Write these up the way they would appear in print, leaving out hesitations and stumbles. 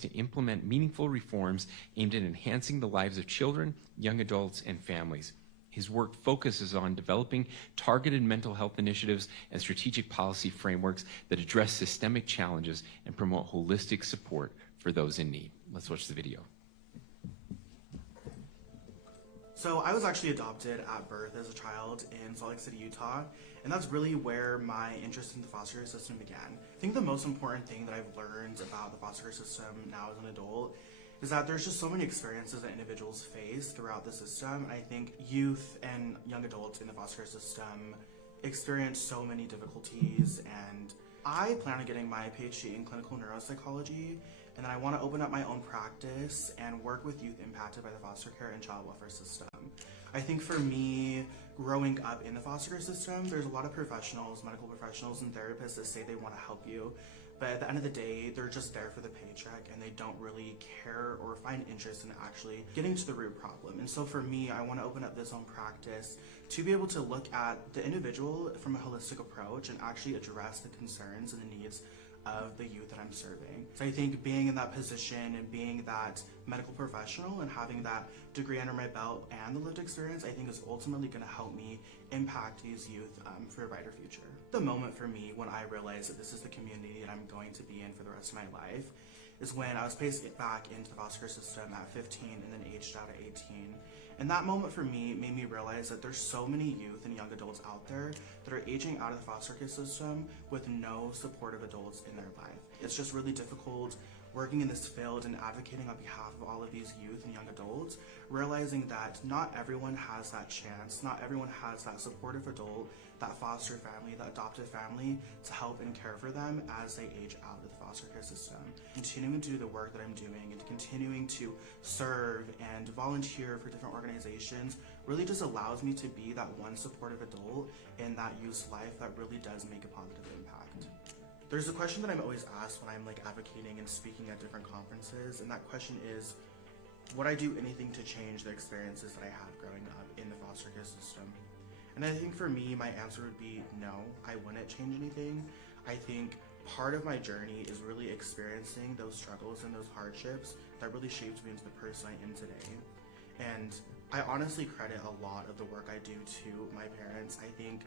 to implement meaningful reforms aimed at enhancing the lives of children, young adults, and families. His work focuses on developing targeted mental health initiatives and strategic policy frameworks that address systemic challenges and promote holistic support for those in need. Let's watch the video. So I was actually adopted at birth as a child in Salt Lake City, Utah, and that's really where my interest in the foster care system began. I think the most important thing that I've learned about the foster care system now as an adult is that there's just so many experiences that individuals face throughout the system. I think youth and young adults in the foster care system experience so many difficulties, and I plan on getting my PhD in clinical neuropsychology, and then I want to open up my own practice and work with youth impacted by the foster care and child welfare system. I think for me, growing up in the foster care system, there's a lot of professionals, medical professionals and therapists that say they want to help you, but at the end of the day, they're just there for the paycheck and they don't really care or find interest in actually getting to the root problem. And so for me, I want to open up this own practice to be able to look at the individual from a holistic approach and actually address the concerns and the needs of the youth that I'm serving. So I think being in that position and being that medical professional and having that degree under my belt and the lived experience, I think is ultimately going to help me impact these youth for a brighter future. The moment for me when I realized that this is the community that I'm going to be in for the rest of my life is when I was placed back into the foster care system at 15 and then aged out at 18. And that moment for me made me realize that there's so many youth and young adults out there that are aging out of the foster care system with no supportive adults in their life. It's just really difficult working in this field and advocating on behalf of all of these youth and young adults, realizing that not everyone has that chance, not everyone has that supportive adult, that foster family, that adoptive family to help and care for them as they age out of the foster care system. Continuing to do the work that I'm doing and continuing to serve and volunteer for different organizations really just allows me to be that one supportive adult in that youth's life that really does make a positive impact. There's a question that I'm always asked when I'm advocating and speaking at different conferences, and that question is, would I do anything to change the experiences that I had growing up in the foster care system? And I think for me, my answer would be no, I wouldn't change anything. I think part of my journey is really experiencing those struggles and those hardships that really shaped me into the person I am today. And I honestly credit a lot of the work I do to my parents. I think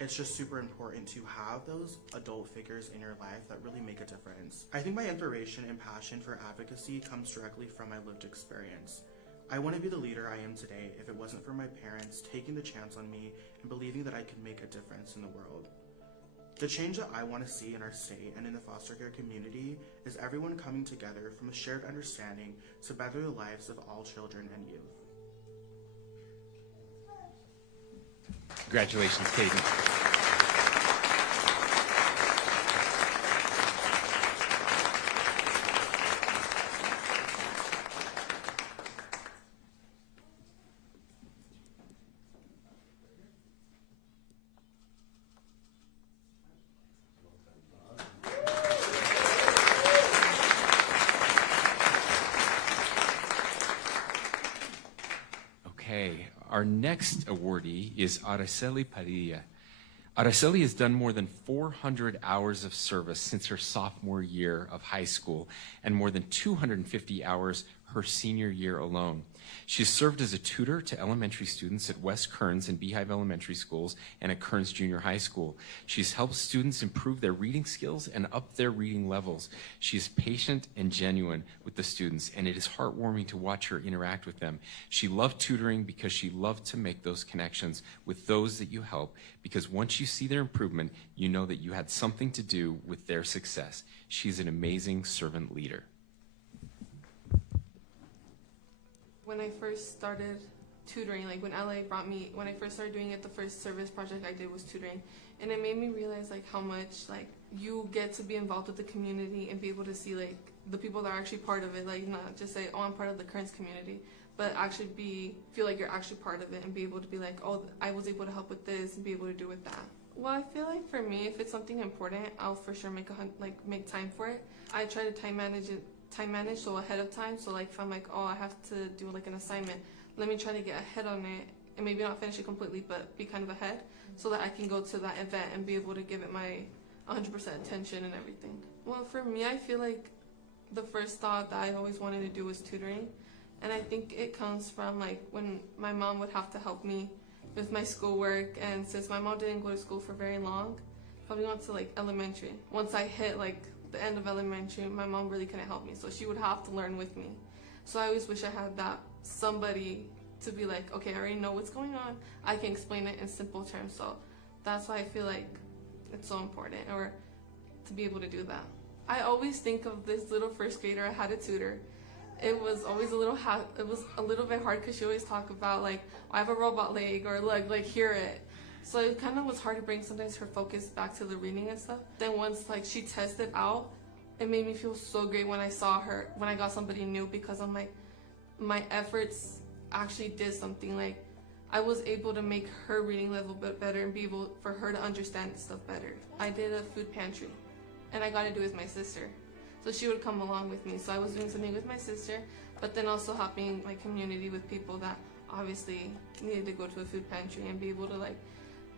it's just super important to have those adult figures in your life that really make a difference. I think my inspiration and passion for advocacy comes directly from my lived experience. I want to be the leader I am today if it wasn't for my parents taking the chance on me and believing that I could make a difference in the world. The change that I want to see in our state and in the foster care community is everyone coming together from a shared understanding to better the lives of all children and youth. Congratulations, Katie. Okay, our next awardee is Araceli Padilla. Araceli has done more than 400 hours of service since her sophomore year of high school and more than 250 hours her senior year alone. She has served as a tutor to elementary students at West Kearns and Beehive Elementary Schools and at Kearns Junior High School. She's helped students improve their reading skills and up their reading levels. She is patient and genuine with the students, and it is heartwarming to watch her interact with them. She loved tutoring because she loved to make those connections with those that you help, because once you see their improvement, you know that you had something to do with their success. She's an amazing servant leader. When I first started tutoring, when when I first started doing it, the first service project I did was tutoring, and it made me realize how much you get to be involved with the community and be able to see the people that are actually part of it, not just say, oh, I'm part of the Kearns community, but actually feel like you're actually part of it and be able to be oh, I was able to help with this and be able to do with that. Well, I feel for me, if it's something important, I'll for sure make time for it. I try to time manage so ahead of time, so if I'm oh, I have to do an assignment, let me try to get ahead on it and maybe not finish it completely, but be kind of ahead so that I can go to that event and be able to give it my 100% attention and everything. Well, for me, I feel the first thought that I always wanted to do was tutoring. And I think it comes from like when my mom would have to help me with my schoolwork, and since my mom didn't go to school for very long, probably went to like elementary. Once I hit like the end of elementary, my mom really couldn't help me, so she would have to learn with me. So I always wish I had that somebody to be like, okay, I already know what's going on, I can explain it in simple terms. So that's why I feel like it's so important, or to be able to do that. I always think of this little first grader I had a tutor. It was always a little bit hard because she always talked about like, I have a robot leg, or like hear it. So it kind of was hard to bring sometimes her focus back to the reading and stuff. Then once like she tested out, it made me feel so great when I saw her, when I got somebody new, because I'm like, my efforts actually did something. Like I was able to make her reading level bit better and be able for her to understand stuff better. I did a food pantry, and I got to do it with my sister. So she would come along with me. So I was doing something with my sister, but then also helping my community with people that obviously needed to go to a food pantry, and be able to like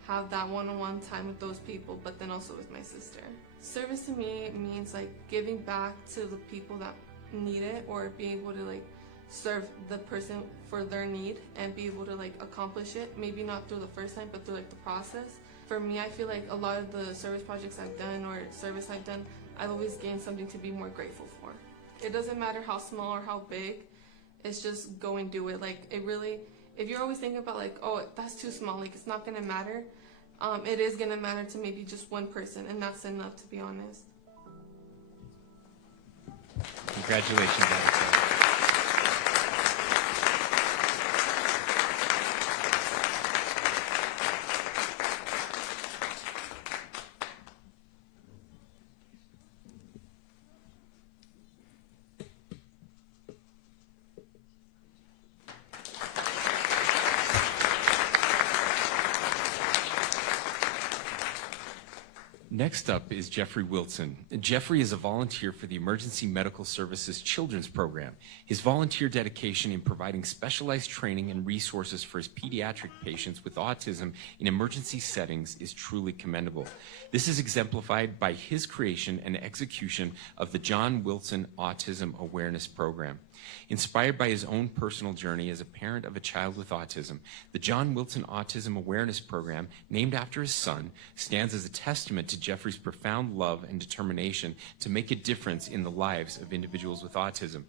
have that one-on-one time with those people, but then also with my sister. Service to me means like giving back to the people that need it, or being able to like serve the person for their need and be able to like accomplish it, maybe not through the first time, but through like the process. For me, I feel like a lot of the service projects I've done or service I've done, I've always gained something to be more grateful for. It doesn't matter how small or how big, it's just go and do it. Like it really, if you're always thinking about like, oh, that's too small, like it's not gonna matter, it is gonna matter to maybe just one person, and that's enough, to be honest. Congratulations, Araceli. Next up is Jeffrey Wilson. Jeffrey is a volunteer for the Emergency Medical Services Children's Program. His volunteer dedication in providing specialized training and resources for his pediatric patients with autism in emergency settings is truly commendable. This is exemplified by his creation and execution of the John Wilson Autism Awareness Program. Inspired by his own personal journey as a parent of a child with autism, the John Wilson Autism Awareness Program, named after his son, stands as a testament to Jeffrey's profound love and determination to make a difference in the lives of individuals with autism.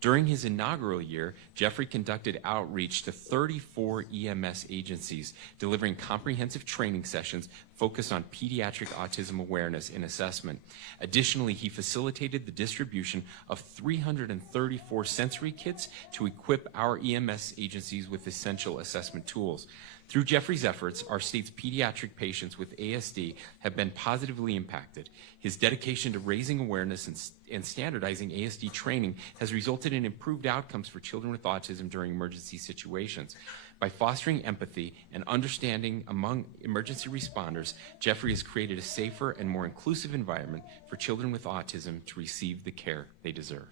During his inaugural year, Jeffrey conducted outreach to 34 EMS agencies, delivering comprehensive training sessions focused on pediatric autism awareness and assessment. Additionally, he facilitated the distribution of 334 sensory kits to equip our EMS agencies with essential assessment tools. Through Jeffrey's efforts, our state's pediatric patients with ASD have been positively impacted. His dedication to raising awareness and standardizing ASD training has resulted in improved outcomes for children with autism during emergency situations. By fostering empathy and understanding among emergency responders, Jeffrey has created a safer and more inclusive environment for children with autism to receive the care they deserve.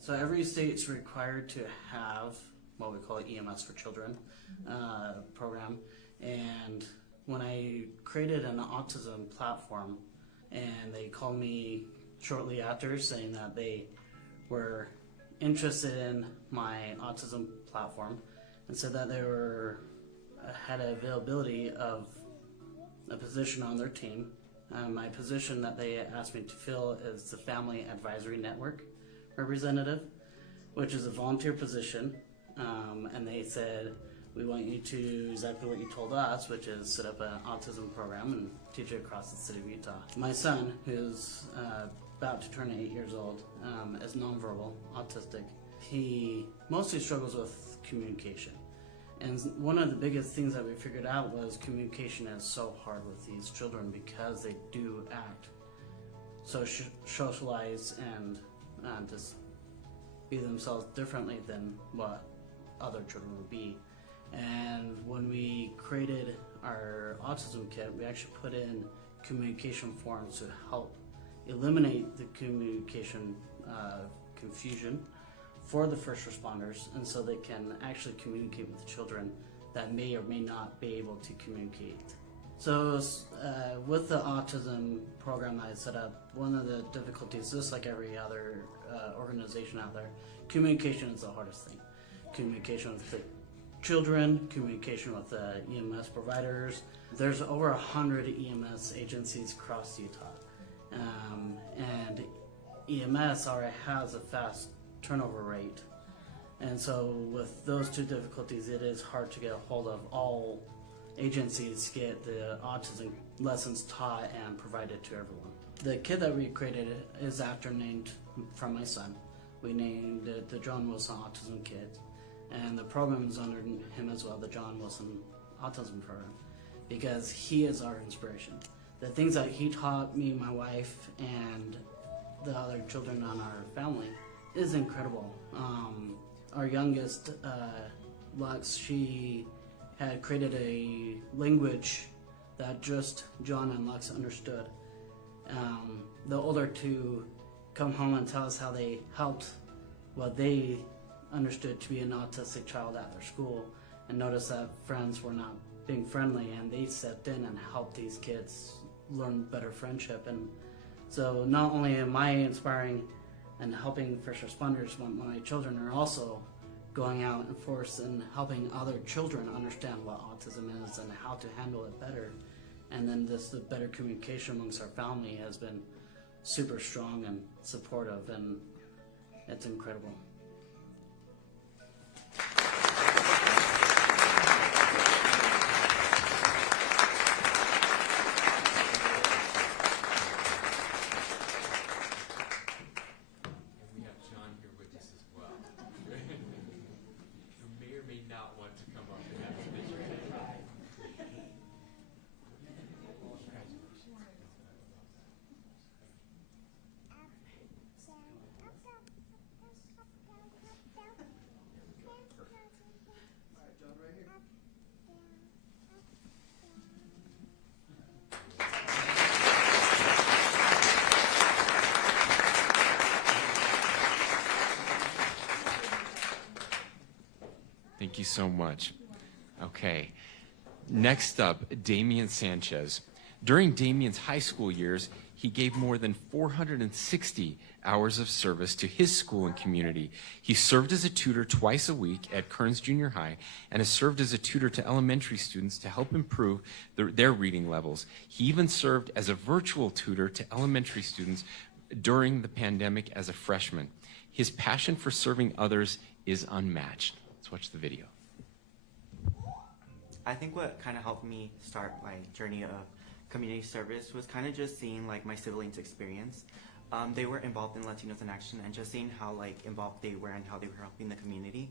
So every state's required to have what we call EMS for Children program, and when I created an autism platform, and they called me shortly after saying that they were interested in my autism platform and said that they had availability of a position on their team. My position that they asked me to fill is the Family Advisory Network representative, which is a volunteer position. And they said, we want you to exactly what you told us, which is set up an autism program and teach it across the city of Utah. My son, who's about to turn 8 years old, is nonverbal, autistic. He mostly struggles with communication. And one of the biggest things that we figured out was communication is so hard with these children because they do act so socialized and just be themselves differently than what other children would be. And when we created our autism kit, we actually put in communication forms to help eliminate the communication confusion for the first responders, and so they can actually communicate with the children that may or may not be able to communicate So with the autism program I set up, one of the difficulties, just like every other organization out there, communication is the hardest thing. Communication with the children, communication with the EMS providers. There's over 100 EMS agencies across Utah. And EMS already has a fast turnover rate. And so with those two difficulties, it is hard to get a hold of all agencies to get the autism lessons taught and provided to everyone. The kid that we created is after named from my son. We named it the John Wilson Autism Kid. And the program is under him as well, the John Wilson Autism Program, because he is our inspiration. The things that he taught me, my wife, and the other children on our family is incredible. Our youngest, Lux, she had created a language that just John and Lux understood. The older two come home and tell us how they helped what they understood to be an autistic child at their school, and noticed that friends were not being friendly, and they stepped in and helped these kids learn better friendship. And so not only am I inspiring and helping first responders, but my children are also going out in force and helping other children understand what autism is and how to handle it better. And then the better communication amongst our family has been super strong and supportive, and it's incredible. We have John here with us as well. Who may or may not want to come up and have a picture. Thank you so much. Okay. Next up, Damian Sanchez. During Damian's high school years, he gave more than 460 hours of service to his school and community. He served as a tutor twice a week at Kearns Junior High and has served as a tutor to elementary students to help improve their reading levels. He even served as a virtual tutor to elementary students during the pandemic as a freshman. His passion for serving others is unmatched. Let's watch the video. I think what kind of helped me start my journey of community service was kind of just seeing like my siblings' experience. They were involved in Latinos in Action, and just seeing how like involved they were and how they were helping the community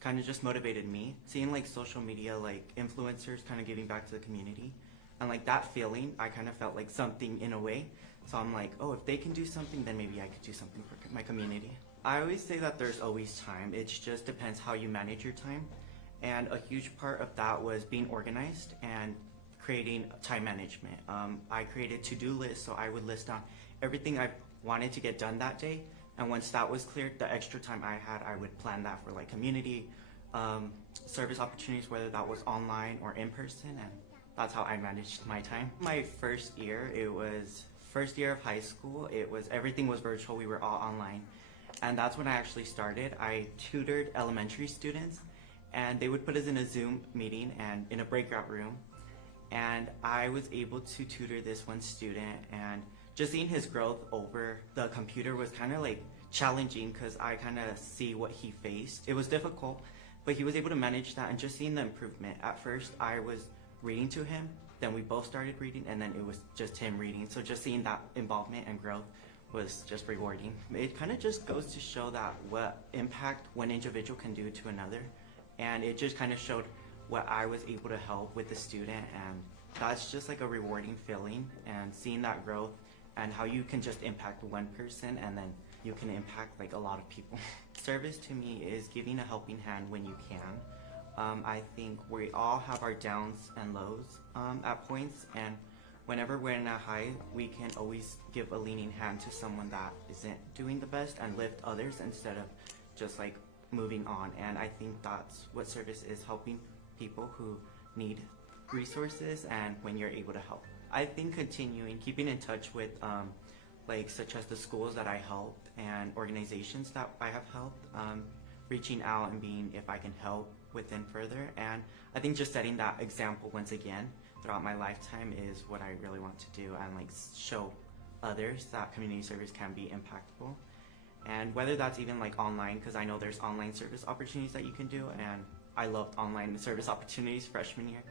kind of just motivated me. Seeing like social media, like influencers kind of giving back to the community, and like that feeling, I kind of felt like something in a way. So I'm like, oh, if they can do something, then maybe I could do something for my community. I always say that there's always time. It just depends how you manage your time. And a huge part of that was being organized and creating time management. I created to-do lists, so I would list down everything I wanted to get done that day. And once that was cleared, the extra time I had, I would plan that for like community service opportunities, whether that was online or in person, and that's how I managed my time. My first year, it was first year of high school. Everything was virtual. We were all online. And that's when I actually started. I tutored elementary students, and they would put us in a Zoom meeting and in a breakout room. And I was able to tutor this one student, and just seeing his growth over the computer was kind of like challenging, because I kind of see what he faced. It was difficult, but he was able to manage that, and just seeing the improvement. At first, I was reading to him, then we both started reading, and then it was just him reading. So just seeing that involvement and growth was just rewarding. It kind of just goes to show that what impact one individual can do to another. And it just kind of showed what I was able to help with the student, and that's just like a rewarding feeling, and seeing that growth and how you can just impact one person and then you can impact like a lot of people. Service to me is giving a helping hand when you can. I think we all have our downs and lows at points, and whenever we're in a high, we can always give a leaning hand to someone that isn't doing the best and lift others instead of just like moving on. And I think that's what service is, helping people who need resources and when you're able to help. I think keeping in touch with such as the schools that I helped and organizations that I have helped, reaching out and being if I can help within further. And I think just setting that example once again throughout my lifetime is what I really want to do, and show others that community service can be impactful. And whether that's even online, because I know there's online service opportunities that you can do, and I loved online service opportunities freshman year.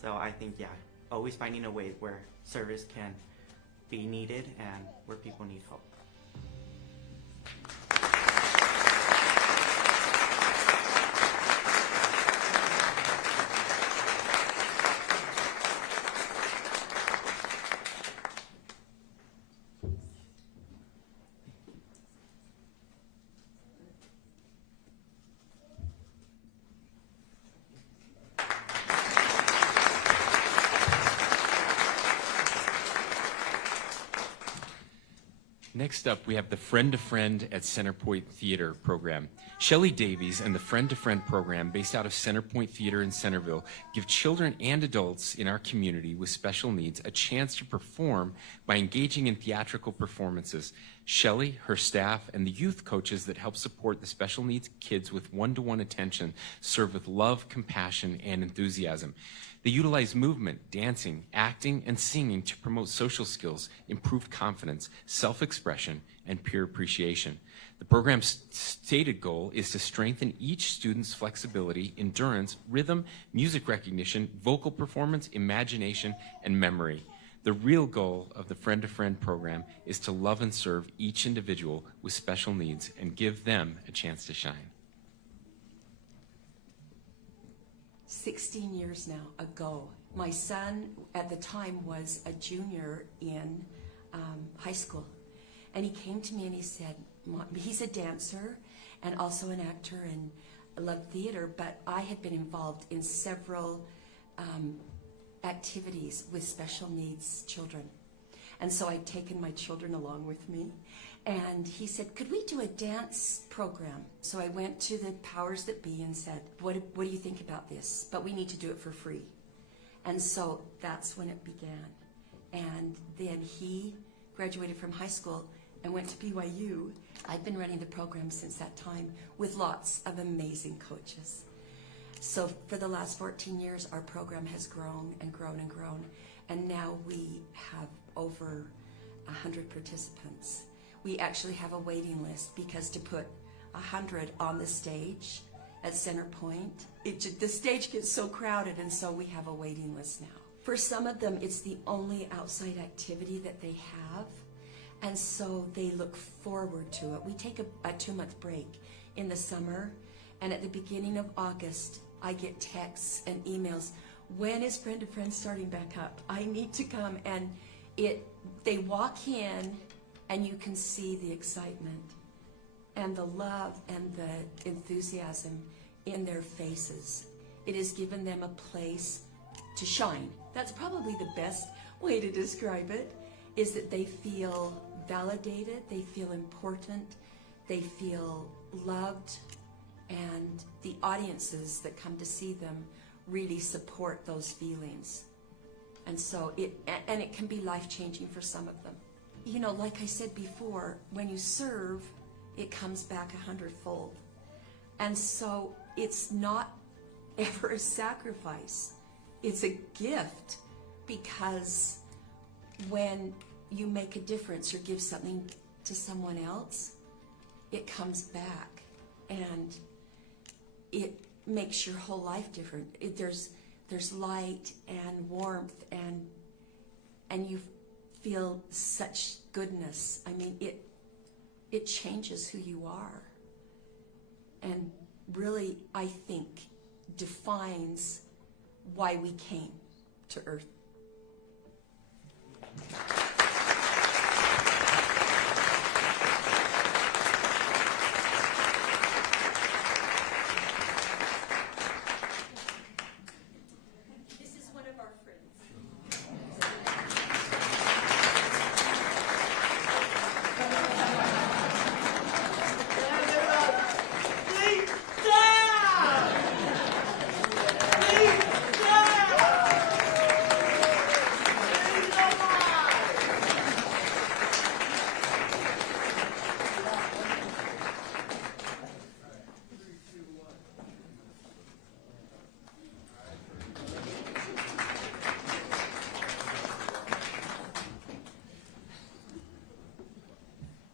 So I think, yeah, always finding a way where service can be needed and where people need help. Next up, we have the Friend to Friend at Centerpoint Theater program. Shelley Davies and the Friend to Friend program, based out of Centerpoint Theater in Centerville, give children and adults in our community with special needs a chance to perform by engaging in theatrical performances. Shelley, her staff, and the youth coaches that help support the special needs kids with one-to-one attention serve with love, compassion, and enthusiasm. They utilize movement, dancing, acting, and singing to promote social skills, improved confidence, self-expression, and peer appreciation. The program's stated goal is to strengthen each student's flexibility, endurance, rhythm, music recognition, vocal performance, imagination, and memory. The real goal of the Friend to Friend program is to love and serve each individual with special needs and give them a chance to shine. 16 years now ago, my son at the time was a junior in high school, and he came to me and he said, Mom, he's a dancer and also an actor and loved theater, but I had been involved in several activities with special needs children, and so I'd taken my children along with me. And he said, could we do a dance program? So I went to the powers that be and said, what do you think about this? But we need to do it for free. And so that's when it began. And then he graduated from high school and went to BYU. I've been running the program since that time with lots of amazing coaches. So for the last 14 years, our program has grown and grown and grown. And now we have over 100 participants. We actually have a waiting list because to put 100 on the stage at Centerpoint, the stage gets so crowded, and so we have a waiting list now. For some of them, it's the only outside activity that they have, and so they look forward to it. We take a 2-month break in the summer, and at the beginning of August, I get texts and emails, when is Friend to Friend starting back up? I need to come. And they walk in, and you can see the excitement and the love and the enthusiasm in their faces. It has given them a place to shine. That's probably the best way to describe it, is that they feel validated, they feel important, they feel loved, and the audiences that come to see them really support those feelings. And so it can be life-changing for some of them. You know, like I said before, when you serve, it comes back 100-fold. And so it's not ever a sacrifice. It's a gift, because when you make a difference or give something to someone else, it comes back, and it makes your whole life different. There's light and warmth, and you feel such goodness. I mean, it changes who you are, and really, I think, defines why we came to Earth. This is one of our friends.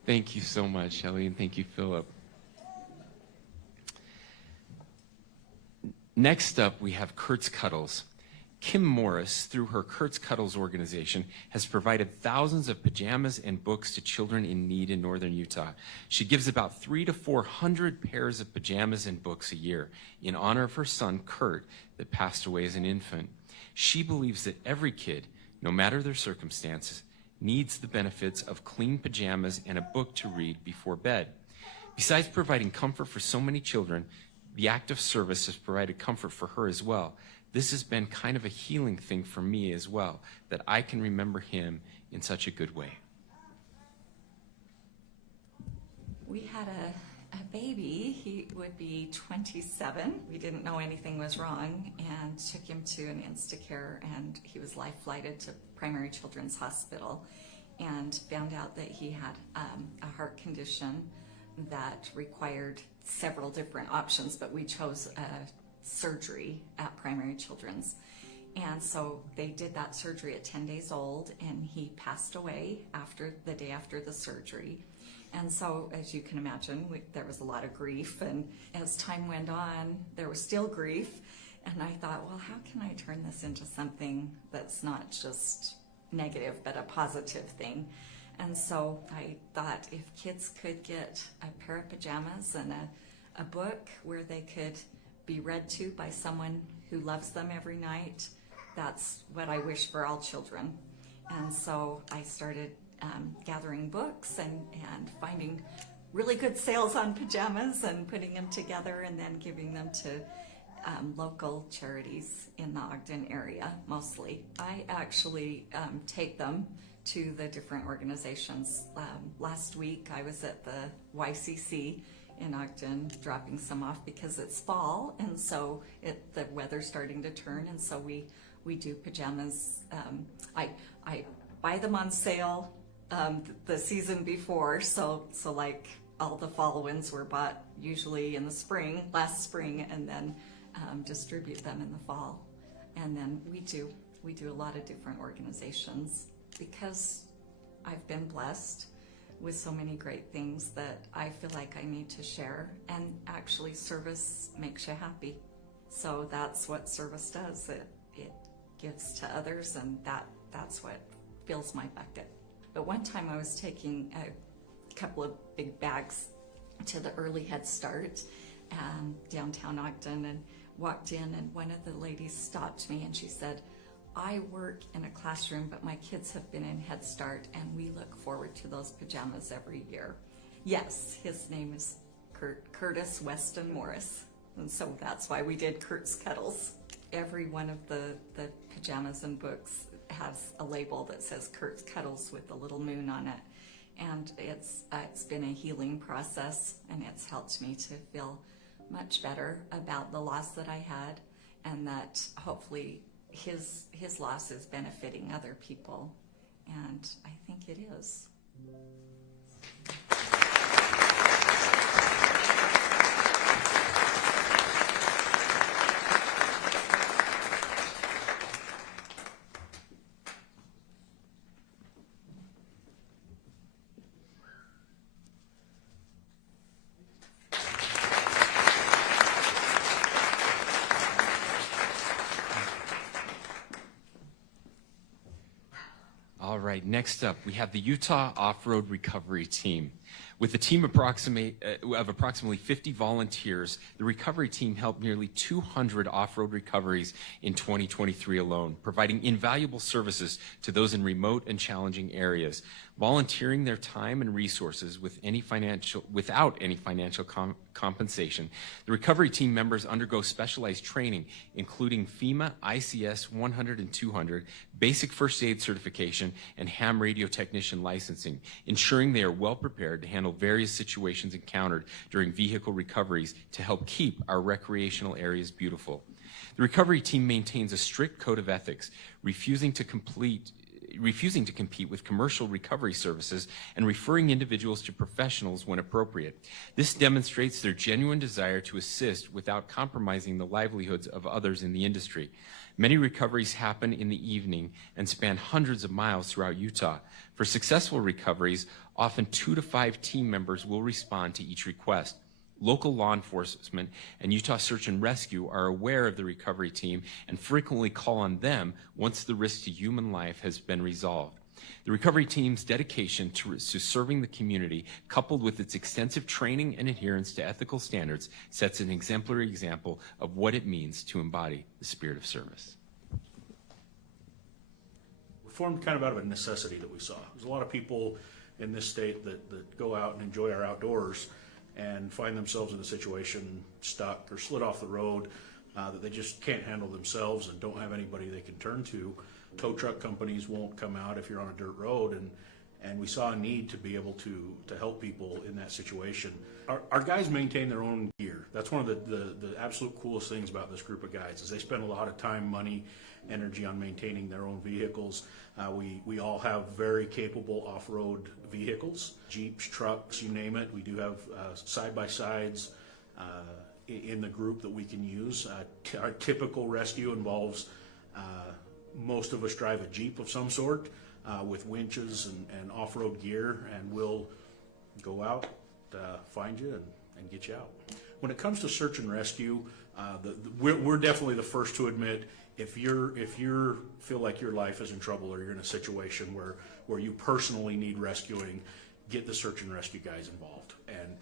Thank you so much, Shelley, and thank you, Philip. Next up, we have Kurt's Cuddles. Kim Morris, through her Kurt's Cuddles organization, has provided thousands of pajamas and books to children in need in northern Utah. She gives about 300 to 400 pairs of pajamas and books a year in honor of her son, Kurt, that passed away as an infant. She believes that every kid, no matter their circumstances, needs the benefits of clean pajamas and a book to read before bed. Besides providing comfort for so many children, the act of service has provided comfort for her as well. This has been kind of a healing thing for me as well, that I can remember him in such a good way. We had a baby. He would be 27. We didn't know anything was wrong and took him to an Instacare, and he was life flighted to Primary Children's Hospital and found out that he had a heart condition that required several different options, but we chose surgery at Primary Children's. And so they did that surgery at 10 days old, and he passed away the day after the surgery. And so, as you can imagine, there was a lot of grief, and as time went on, there was still grief. And I thought, well, how can I turn this into something that's not just negative, but a positive thing? And so I thought if kids could get a pair of pajamas and a book where they could be read to by someone who loves them every night, that's what I wish for all children. And so I started gathering books and finding really good sales on pajamas and putting them together and then giving them to local charities in the Ogden area mostly. I actually take them to the different organizations. Last week I was at the YCC in Ogden dropping some off because it's fall, and so the weather's starting to turn, and so we do pajamas. I buy them on sale the season before, so like all the fall ones were bought usually in the last spring, and then distribute them in the fall. And then we do a lot of different organizations because I've been blessed with so many great things that I feel like I need to share, and actually service makes you happy. So that's what service does. It gives to others, and that's what fills my bucket. But one time I was taking a couple of big bags to the early Head Start downtown Ogden, and walked in, and one of the ladies stopped me and she said, I work in a classroom, but my kids have been in Head Start, and we look forward to those pajamas every year. Yes, his name is Curtis Weston Morris, and so that's why we did Kurt's Cuddles. Every one of the pajamas and books has a label that says Kurt's Cuddles with a little moon on it, and it's been a healing process, and it's helped me to feel much better about the loss that I had, and that hopefully his loss is benefiting other people, and I think it is. All right, next up, we have the Utah Off-Road Recovery Team. With a team of approximately 50 volunteers, the recovery team helped nearly 200 off-road recoveries in 2023 alone, providing invaluable services to those in remote and challenging areas, volunteering their time and resources without any financial compensation. The recovery team members undergo specialized training, including FEMA ICS 100 and 200, basic first aid certification, and ham radio technician licensing, ensuring they are well prepared to handle various situations encountered during vehicle recoveries to help keep our recreational areas beautiful. The recovery team maintains a strict code of ethics, refusing to complete refusing to compete with commercial recovery services and referring individuals to professionals when appropriate. This demonstrates their genuine desire to assist without compromising the livelihoods of others in the industry. Many recoveries happen in the evening and span hundreds of miles throughout Utah. For successful recoveries, often 2 to 5 team members will respond to each request. Local law enforcement and Utah Search and Rescue are aware of the recovery team and frequently call on them once the risk to human life has been resolved. The recovery team's dedication to serving the community, coupled with its extensive training and adherence to ethical standards, sets an exemplary example of what it means to embody the spirit of service. We formed kind of out of a necessity that we saw. There's a lot of people in this state that go out and enjoy our outdoors and find themselves in a situation stuck or slid off the road that they just can't handle themselves and don't have anybody they can turn to. Tow truck companies won't come out if you're on a dirt road, and we saw a need to be able to help people in that situation. Our guys maintain their own gear. That's one of the absolute coolest things about this group of guys is they spend a lot of time, money, energy on maintaining their own vehicles. We all have very capable off-road vehicles, Jeeps, trucks, you name it. We do have side-by-sides in the group that we can use. Our typical rescue involves most of us drive a Jeep of some sort with winches and off-road gear, and we'll go out, find you, and get you out. When it comes to search and rescue, we're definitely the first to admit if you feel like your life is in trouble or you're in a situation where you personally need rescuing, get the search and rescue guys involved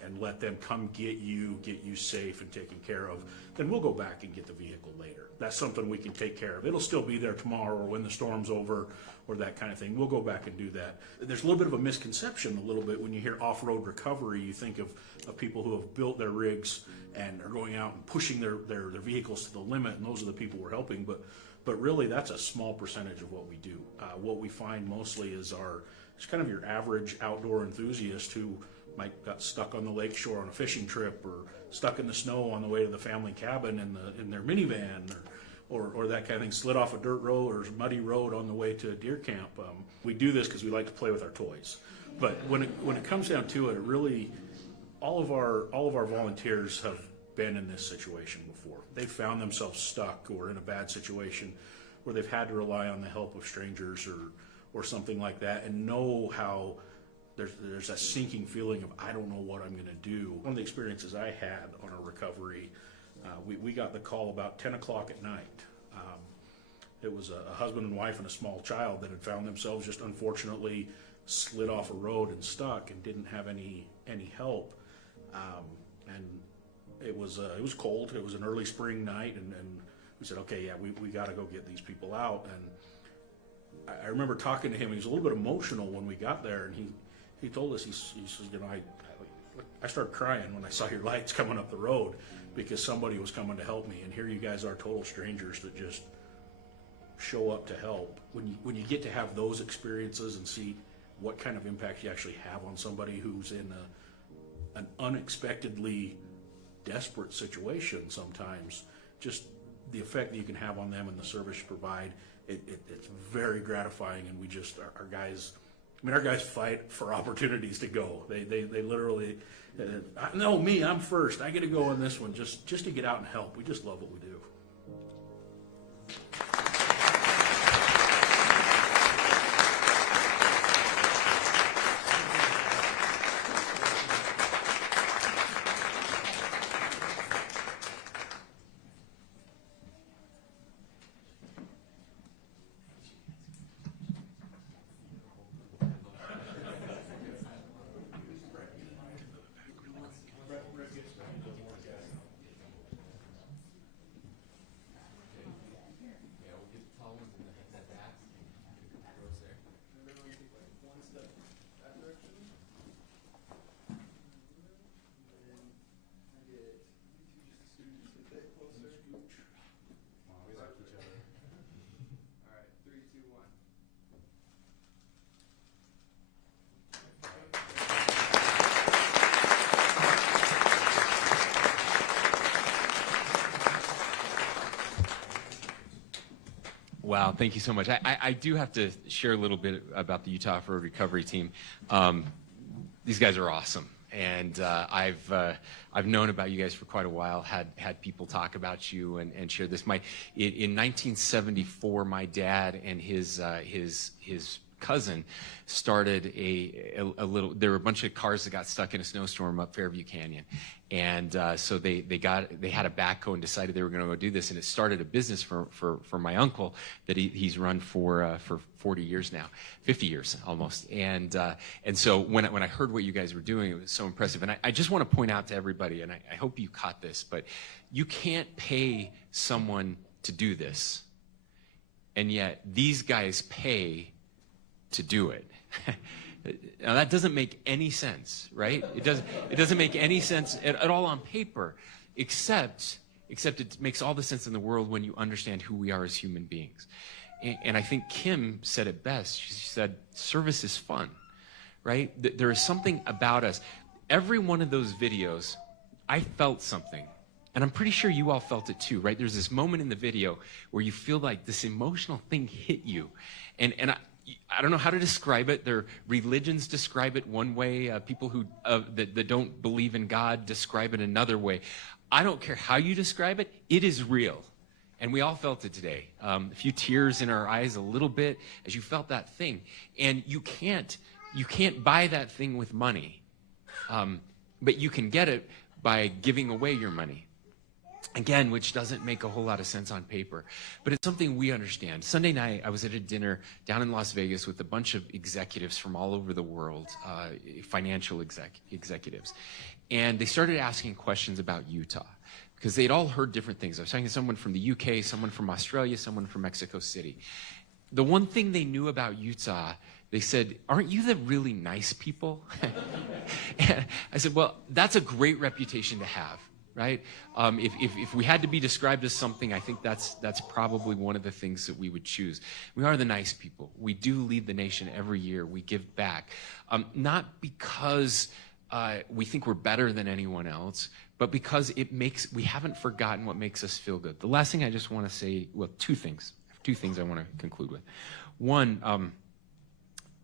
and let them come get you safe and taken care of. Then we'll go back and get the vehicle later. That's something we can take care of. It'll still be there tomorrow or when the storm's over or that kind of thing. We'll go back and do that. There's a little bit of a misconception when you hear off-road recovery. You think of people who have built their rigs and are going out and pushing their vehicles to the limit, and those are the people we're helping. But really, that's a small percentage of what we do. What we find mostly is it's kind of your average outdoor enthusiast who might got stuck on the lake shore on a fishing trip or stuck in the snow on the way to the family cabin in their minivan or that kind of thing, slid off a dirt road or muddy road on the way to deer camp. We do this because we like to play with our toys. But when it comes down to it, really all of our volunteers have been in this situation before. They've found themselves stuck or in a bad situation where they've had to rely on the help of strangers or something like that, and know how there's that sinking feeling of I don't know what I'm going to do. One of the experiences I had on a recovery, we got the call about 10 o'clock at night. It was a husband and wife and a small child that had found themselves just unfortunately slid off a road and stuck and didn't have any help. And it was cold. It was an early spring night, and we said, okay, yeah, we got to go get these people out. And I remember talking to him. He was a little bit emotional when we got there, and he told us, he says, I started crying when I saw your lights coming up the road because somebody was coming to help me, and here you guys are, total strangers that just show up to help. When you get to have those experiences and see what kind of impact you actually have on somebody who's in an unexpectedly desperate situation sometimes, just the effect that you can have on them and the service you provide, it's very gratifying. And we just, our guys fight for opportunities to go. They literally, no, me, I'm first. I get to go on this one just to get out and help. We just love what we do. Wow, thank you so much. I do have to share a little bit about the Utah Off-Road Recovery Team. These guys are awesome. And I've known about you guys for quite a while, had people talk about you and share this. In 1974, my dad and his cousin started a little. There were a bunch of cars that got stuck in a snowstorm up Fairview Canyon, and so they had a backhoe and decided they were going to go do this, and it started a business for my uncle that he's run for 40 years now, 50 years almost, and so when I heard what you guys were doing, it was so impressive, and I just want to point out to everybody, and I hope you caught this, but you can't pay someone to do this, and yet these guys pay to do it. Now that doesn't make any sense, right? It doesn't make any sense at all on paper, except it makes all the sense in the world when you understand who we are as human beings. And I think Kim said it best. She said, service is fun, right? There is something about us. Every one of those videos, I felt something. And I'm pretty sure you all felt it too, right? There's this moment in the video where you feel like this emotional thing hit you. And I don't know how to describe it. Their religions describe it one way. People who that don't believe in God describe it another way. I don't care how you describe it. It is real. And we all felt it today. A few tears in our eyes a little bit as you felt that thing. And you can't buy that thing with money. But you can get it by giving away your money. Again, which doesn't make a whole lot of sense on paper, but it's something we understand. Sunday night, I was at a dinner down in Las Vegas with a bunch of executives from all over the world, financial executives, and they started asking questions about Utah because they'd all heard different things. I was talking to someone from the UK, someone from Australia, someone from Mexico City. The one thing they knew about Utah, they said, "Aren't you the really nice people?" And I said, "Well, that's a great reputation to have." Right? If we had to be described as something, I think that's probably one of the things that we would choose. We are the nice people. We do lead the nation every year. We give back. Not because we think we're better than anyone else, but because we haven't forgotten what makes us feel good. The last thing I just want to say, well, two things I want to conclude with. One,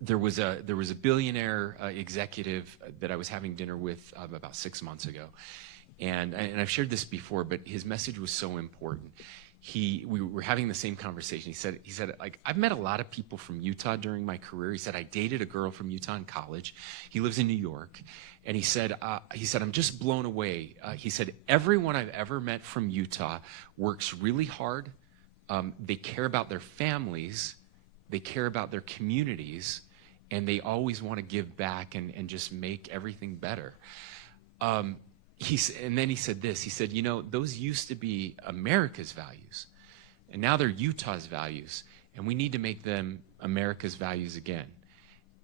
there was a billionaire executive that I was having dinner with about 6 months ago. And I've shared this before, but his message was so important. We were having the same conversation. He said, like, I've met a lot of people from Utah during my career. He said, I dated a girl from Utah in college. He lives in New York. And he said, I'm just blown away. He said, everyone I've ever met from Utah works really hard. They care about their families. They care about their communities. And they always want to give back and just make everything better. And then he said this. He said, those used to be America's values, and now they're Utah's values, and we need to make them America's values again.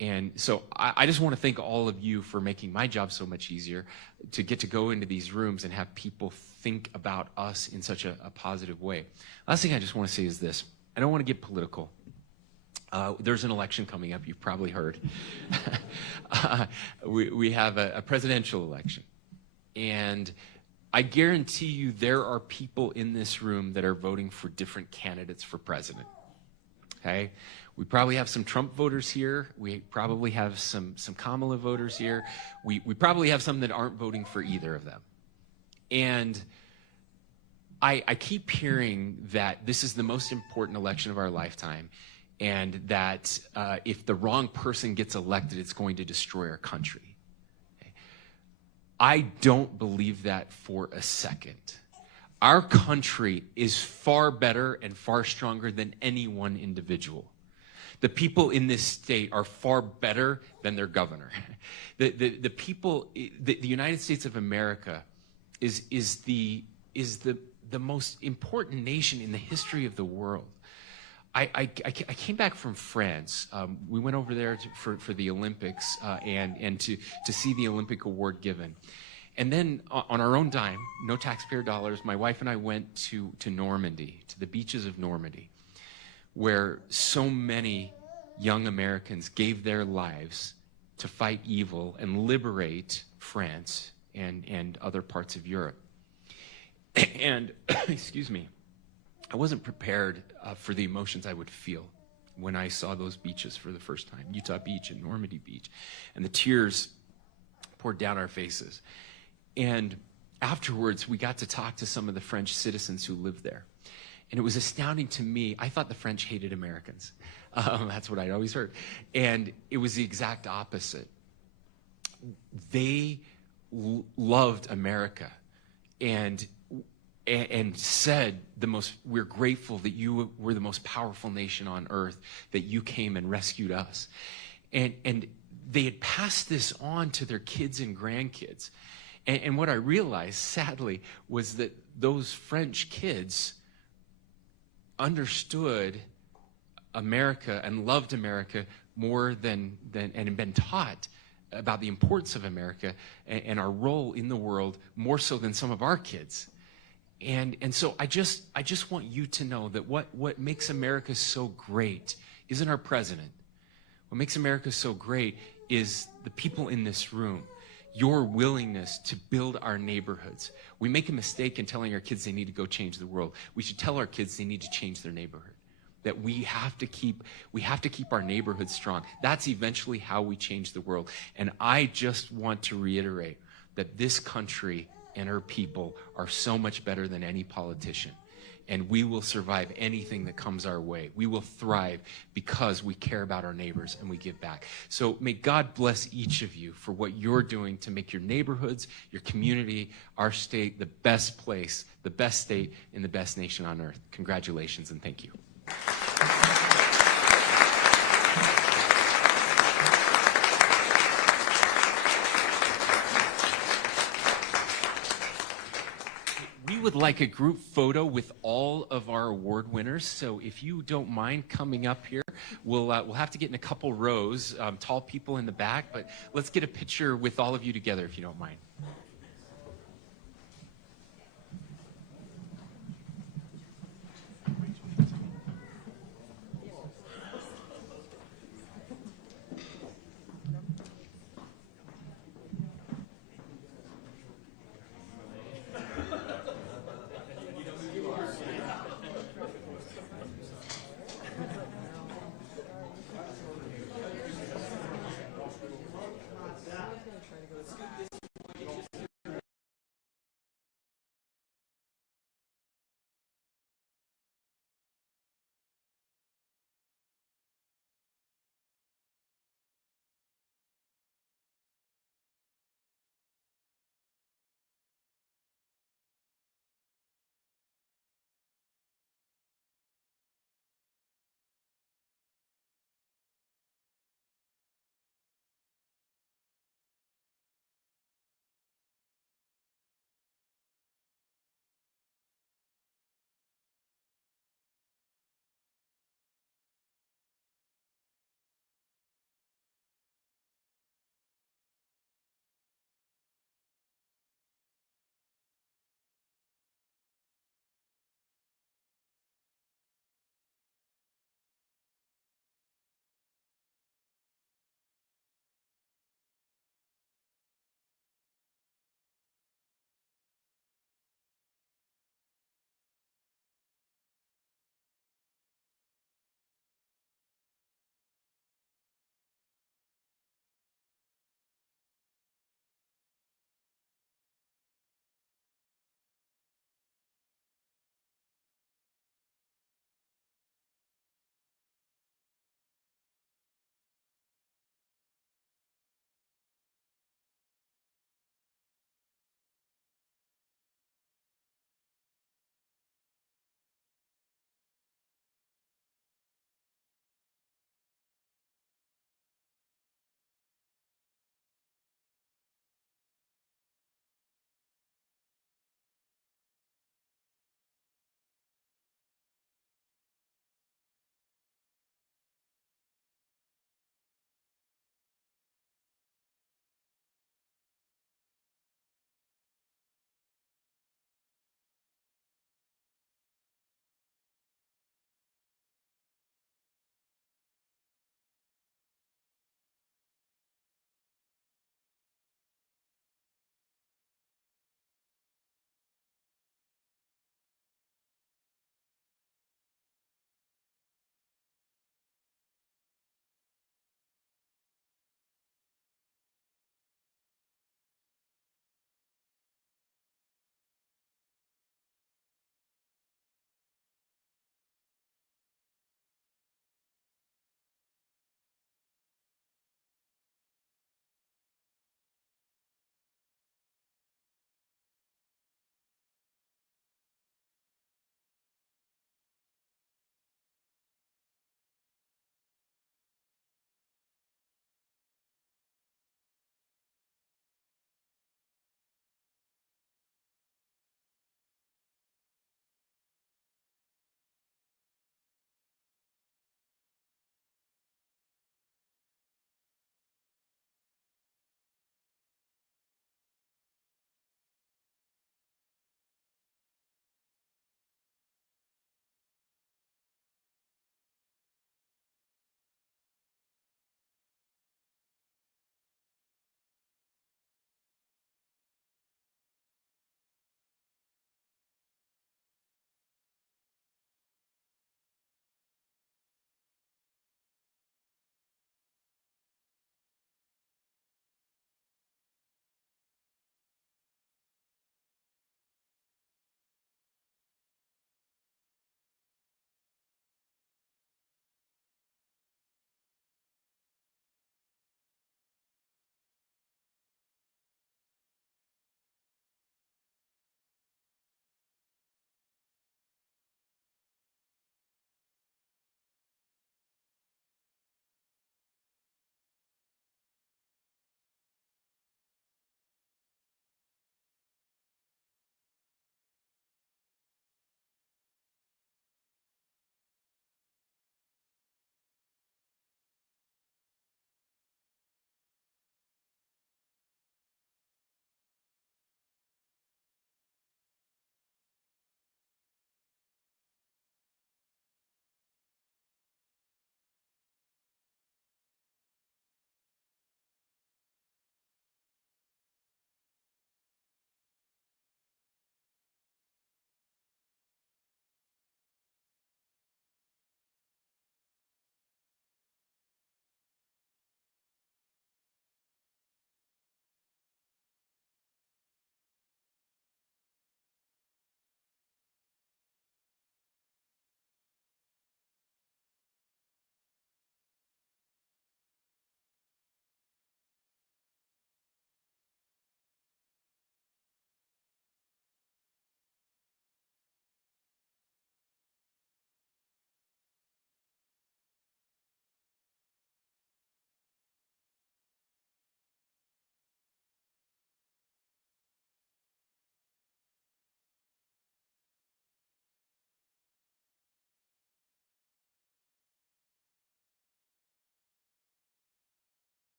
And so I just want to thank all of you for making my job so much easier to get to go into these rooms and have people think about us in such a positive way. Last thing I just want to say is this. I don't want to get political. There's an election coming up. You've probably heard. We have a presidential election. And I guarantee you there are people in this room that are voting for different candidates for president. Okay? We probably have some Trump voters here. We probably have some Kamala voters here. We probably have some that aren't voting for either of them. And I keep hearing that this is the most important election of our lifetime, and that if the wrong person gets elected, it's going to destroy our country. I don't believe that for a second. Our country is far better and far stronger than any one individual. The people in this state are far better than their governor. The United States of America is the most important nation in the history of the world. I came back from France. We went over there for the Olympics and to see the Olympic award given. And then on our own dime, no taxpayer dollars, my wife and I went to Normandy, to the beaches of Normandy, where so many young Americans gave their lives to fight evil and liberate France and other parts of Europe. And, excuse me, I wasn't prepared for the emotions I would feel when I saw those beaches for the first time, Utah Beach and Normandy Beach, and the tears poured down our faces. And afterwards, we got to talk to some of the French citizens who lived there. And it was astounding to me. I thought the French hated Americans. That's what I'd always heard. And it was the exact opposite. They loved America and said we're grateful that you were the most powerful nation on earth, that you came and rescued us. And they had passed this on to their kids and grandkids. And what I realized, sadly, was that those French kids understood America and loved America more than and had been taught about the importance of America and our role in the world more so than some of our kids. And so I just want you to know that what makes America so great isn't our president. What makes America so great is the people in this room, your willingness to build our neighborhoods. We make a mistake in telling our kids they need to go change the world. We should tell our kids they need to change their neighborhood. That we have to keep our neighborhoods strong. That's eventually how we change the world. And I just want to reiterate that this country and her people are so much better than any politician. And we will survive anything that comes our way. We will thrive because we care about our neighbors and we give back. So may God bless each of you for what you're doing to make your neighborhoods, your community, our state the best place, the best state, and the best nation on earth. Congratulations and thank you. We would like a group photo with all of our award winners. So if you don't mind coming up here, we'll have to get in a couple rows, tall people in the back, but let's get a picture with all of you together if you don't mind.